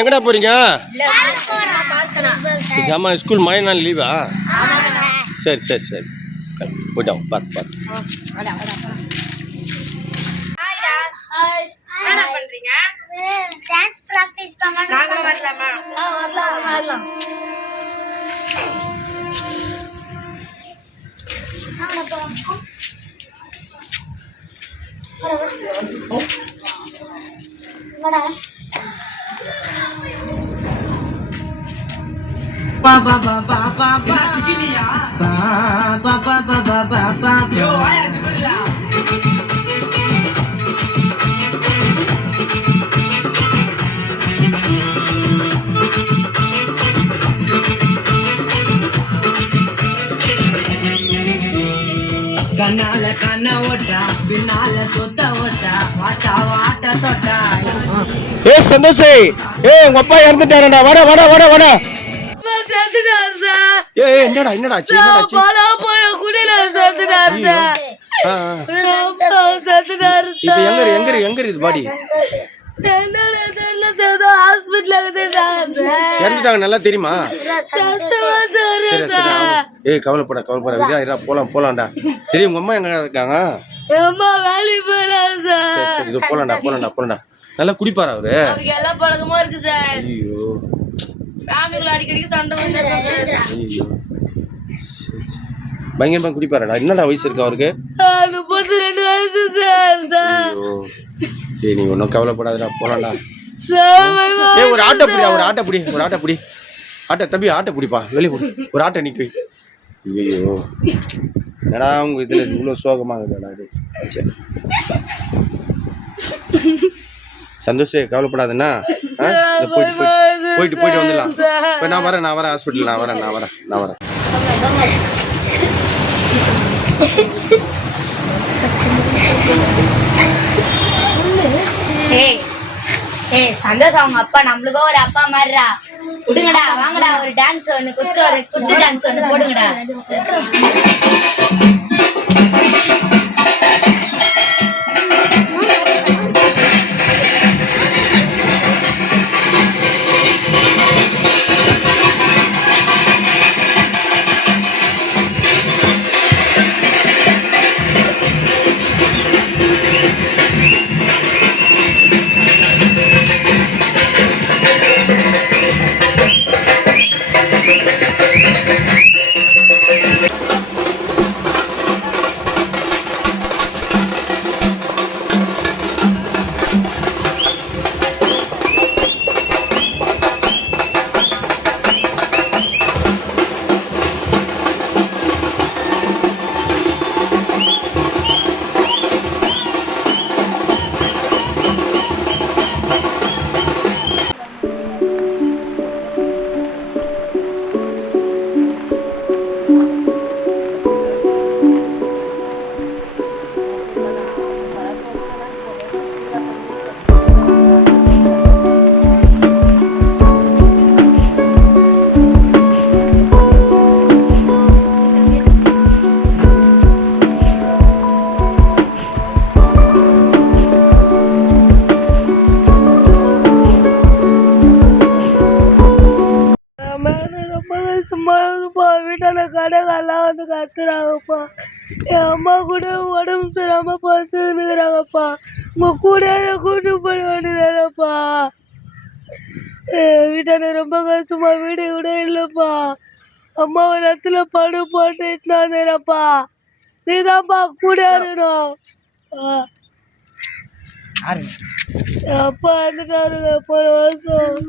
எங்கடா போறீங்க? ஆமா, ஸ்கூல் மழை நாள் லீவா? சரி சரி சரி, போயிட்டோம். பார்த்து கண்ணால கண்ண ஓட்டா பின்னால சுத்த ஓட்டா வாட்டா வாட்ட தொட்டா. சந்தோஷ், உங்க அப்பா இறந்துட்டாரடா. வாடா வாடா வாடா வாடா. என்னடா என்னடாச்சு? எங்க இது பாடி? இறந்துட்டாங்க, நல்லா தெரியுமா? கவலைப்பட போலாம்டா. சரி, உங்க அம்மா எங்க இருக்காங்க? சரி, போலாம்டா. நல்லா குடிப்பாரா அவரு? எல்லா பழக்கமும் இருக்கு சார். ஐயோ, ஃபேமிலிக்குள்ள அடிக்கடி சண்டை வந்து. ஐயோ, பயங்கரமா குடிப்பாராடா. என்னடா வயசு இருக்கு அவருக்கு? 32 வயசு சார். ஐயோ, சரி, நீ ஒன்றும் கவலைப்படாதடா, போலாம்டா. ஒரு ஆட்டை பிடி. ஆட்டை தம்பி, ஆட்டை பிடிப்பா. வெளியே போடு, ஒரு ஆட்டை நிற்க. ஐயோ, என்னடா உங்க இதுல இவ்வளோ சோகமாகுதுடா. சரி சந்தோஷ், கவலைப்படாதுன்னா போயிட்டு வந்துடலாம். இப்போ நான் வரேன் ஹாஸ்பிட்டல். நான் வரேன். சந்தோஷ் அவங்க அப்பா நம்மளுக்கோ ஒரு அப்பா மாதிரிடா. விடுங்கடா, வாங்கடா, ஒரு டான்ஸ் ஒன்று குத்து டான்ஸ் ஒன்று போடுங்கடா. வீட்டான கடைகள்லாம் வந்து கத்துறாங்கப்பா. என் அம்மா கூட உடம்பு சரியாம பார்த்துக்கிறாங்கப்பா. உங்க கூட கூட்டு போய் வேண்டியதானப்பா. வீட்டான ரொம்ப கஷ்டமா, வீடு கூட இல்லைப்பா. அம்மா ஒரு இடத்துல படு போட்டு இட்டுனாப்பா. நீதான்ப்பா கூட இருக்கணும். என் அப்பா வந்துட்டாருங்க போன வருஷம்.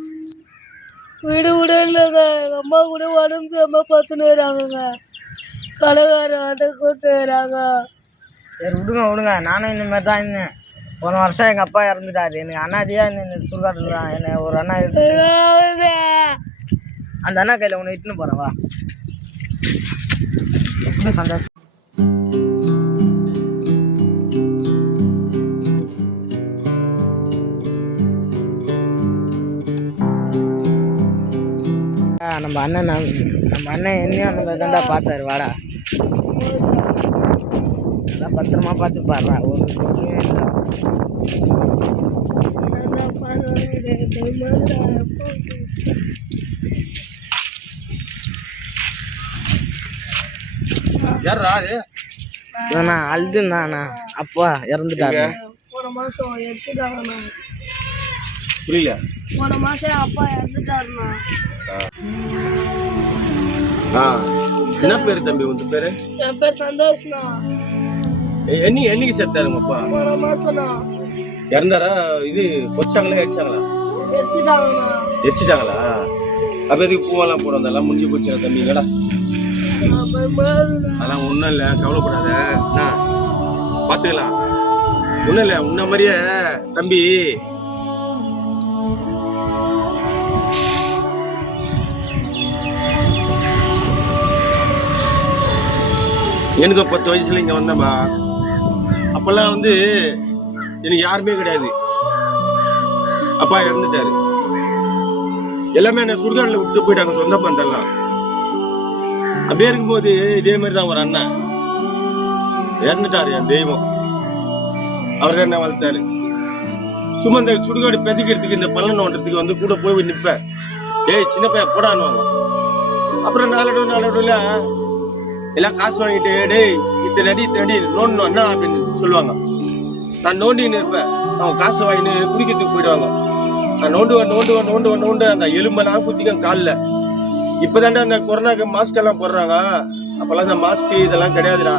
வீடு கூட இல்லைங்க. எங்கள் அம்மா கூட உடம்பு சரியாம பார்த்துன்னுறாங்கங்க. கடைக்காரன் அதை கூட்டுறாங்க. சரி, விடுங்க. நானும் இந்த மாதிரி தான் இருந்தேன். போன வருஷம் எங்கள் அப்பா இறந்துட்டாரு. எனக்கு அண்ணாதியா இந்த சுடுகாட்டில் தான் என்ன ஒரு அண்ணா இருக்கு. அந்த அண்ணா கையில் உன்னை இட்டுன்னு போகிறேன், வா. சந்தோஷம். நம்ம அண்ணன் என்னையும் அந்த மாதிரி தான்டா பார்த்தாரு. வாடா, எல்லாம் பத்திரமா பார்த்து பாடுறா. ஒரு இல்லை. யாரா அது? நான் அழுதுண்ணா அப்பா இறந்துட்டாரு. போன மாசம் எடுத்துட்டாங்கண்ணா. புரியல. போன மாசம் அப்பா இறந்துட்டாருண்ணா. என்ன பேரு தம்பி உங்க பேரு? என் பேர் சந்தோஷ்ண்ணா. என்னைக்கு செத்தாருங்க அப்பா? போன மாசம்ண்ணா. இறந்தாரா? இது பொச்சாங்களா எரிச்சாங்களா? எடுத்துட்டாங்கண்ணா. எரிச்சிட்டாங்களா? அப்ப எதுக்கு பூவெல்லாம் போட வந்தாலும் முடிஞ்சு போச்சு தம்பிங்களா? அதெல்லாம் ஒன்றும் இல்லை, கவலைப்படாத. என்ன பார்த்துக்கலாம், ஒன்றும் இல்லை. உன்ன மாதிரியே தம்பி எனக்கு 10 வயசுல இங்க வந்தேன்பா. அப்பெல்லாம் வந்து எனக்கு யாருமே கிடையாது. அப்பா இறந்துட்டாரு. எல்லாமே என்ன சுடுகாட்டில் விட்டு போயிட்டாங்க, சொந்த பந்தெல்லாம். அப்படியே இருக்கும்போது இதே மாதிரி தான் ஒரு அண்ணன் இறந்துட்டாரு. என் தெய்வம் அவர் தான் என்ன வளர்த்தாரு. சும்மா இந்த சுடுகாடு பிரதிக்கிறதுக்கு, இந்த பள்ளம் நோண்டுறதுக்கு வந்து கூட போய் நிற்பேன். ஏய் சின்ன பையன் போடான்னுவாங்க. அப்புறம் நாளடைவுல எல்லாம் காசு வாங்கிட்டு, டேய் இத்தனை அடி நோண்டணும் அண்ணா அப்படின்னு சொல்லுவாங்க. நான் நோண்டின்னு இருப்பேன். அவங்க காசு வாங்கிட்டு குடிக்கிறதுக்கு போயிடுவாங்க. நான் நோண்டு அந்த எலும்பெல்லாம் குத்திக்க காலில். இப்பதான்டா அந்த கொரோனாக்கு மாஸ்க் எல்லாம் போடுறாங்க. அப்பெல்லாம் இந்த மாஸ்க் இதெல்லாம் கிடையாதுடா.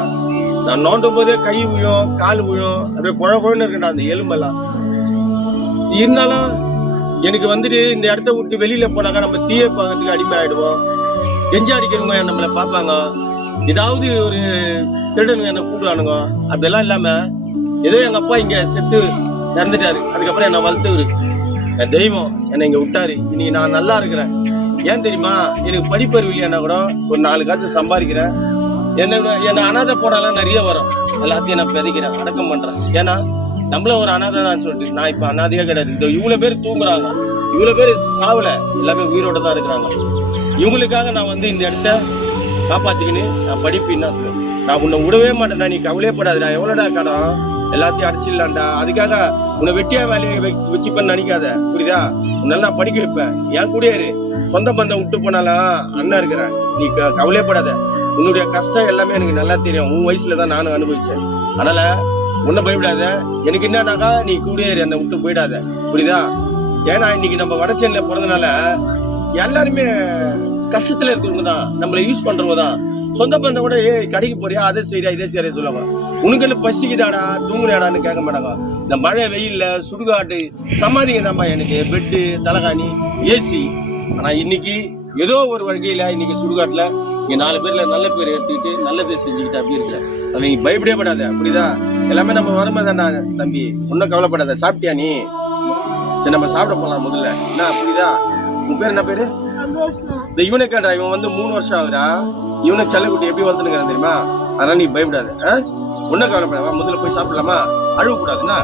நான் நோண்டும் போதே கை உயும் கால் உயும் அப்படியே குழன்னு இருக்குடா அந்த எலும்பெல்லாம். இருந்தாலும் எனக்கு வந்துட்டு இந்த இடத்த விட்டு வெளியில போனாக்கா நம்ம தீய பார்க்கறதுக்கு அடிமை ஆயிடுவோம். கெஞ்சா அடிக்கிறவங்க நம்மளை பார்ப்பாங்க. ஏதாவது ஒரு திருடனுங்க என்னை கூப்பிடுவானுங்க. அப்படியெல்லாம் இல்லாம ஏதோ எங்க அப்பா இங்க செத்து இறந்துட்டாரு. அதுக்கப்புறம் என்னை வளர்த்தவரு, என் தெய்வம் என்னை இங்க விட்டாரு. இன்னைக்கு நான் நல்லா இருக்கிறேன். ஏன் தெரியுமா? எனக்கு படிப்பறிவு இல்லையானா கூட ஒரு 4 காசு சம்பாதிக்கிறேன். என்ன அனாதை போனாலும் நிறைய வரும். எல்லாத்தையும் நான் விதைக்கிறேன், அடக்கம் பண்றேன். ஏன்னா நம்மள ஒரு அனாதை தான் சொல்லிட்டு நான் இப்ப அனாதையே கிடையாது. இந்த இவ்வளவு பேர் தூங்குறாங்க, இவ்வளவு பேர் சாவல, எல்லாமே உயிரோட தான் இருக்கிறாங்க. இவங்களுக்காக நான் வந்து இந்த இடத்த காப்பாத்திக்கின்னு நான் படிப்பின்னா சொல்லுவேன். நான் உன்னை விடவே மாட்டேன்டா, நீ கவலையப்படாது. நான் எவ்வளோடா கடன் எல்லாத்தையும் அடிச்சிடலான்டா. அதுக்காக உன்னை வெட்டியா வேலையை வச்சுப்பேன்னு நினைக்காத, புரியுதா? உன்னால நான் படிக்க வைப்பேன். என் கூட இரு. சொந்த பந்தம் விட்டு போனாலும் அண்ணா இருக்கிறேன். நீ கவலையப்படாத. உன்னுடைய கஷ்டம் எல்லாமே எனக்கு நல்லா தெரியும். உன் வயசுல தான் நானும் அனுபவிச்சேன். அதனால உன்னை பயப்படாத. எனக்கு என்னன்னாக்கா நீ கூட இரு, என்னை விட்டு போயிடாத, புரியுதா? ஏன்னா இன்னைக்கு நம்ம வடச்சேரியில பிறந்தனால எல்லாருமே கஷ்டத்துல இருக்கிறவங்க தான், நம்மளை யூஸ் பண்றவங்க தான். சொந்த பந்தம் கூட கடைக்கு போறியா, அதை சரியா இதை சரியா சொல்லுவாங்க. உனக்கு பசிக்குதாடா தூங்குறியாடான்னு கேட்க மாட்டாங்க. இந்த மழை வெயில்ல சுடுகாட்டு சமாதிங்க தான்ப்பா எனக்கு பெட்டு தலகாணி ஏசி. ஆனா இன்னைக்கு ஏதோ ஒரு வகையில இன்னைக்கு சுடுகாட்டுல இங்க 4 பேர்ல நல்ல பேர் எடுத்துக்கிட்டு நல்லதை செஞ்சுக்கிட்டு அப்படி இருக்கிற. அதை நீ பயப்படவே படாத, புரியுதா? எல்லாமே நம்ம வரும்போது தானே தம்பி, ஒன்னும் கவலைப்படாத. சாப்பிட்டியா நீ? சரி நம்ம சாப்பிட போலாம் முதல்ல, என்ன புரியுதா? உன் பேர் என்ன பேரு? இந்த இவனை கேட்டா, இவன் வந்து 3 வருஷம் ஆகுறா. இவனை செல்லக்குட்டி எப்படி வளர்த்துனுங்கிறான் தெரியுமா? அதனால நீ பயப்படாத, ஒன்னும் கவலைப்படாத. முதல்ல போய் சாப்பிடலாமா? அழுவ கூடாதுன்னா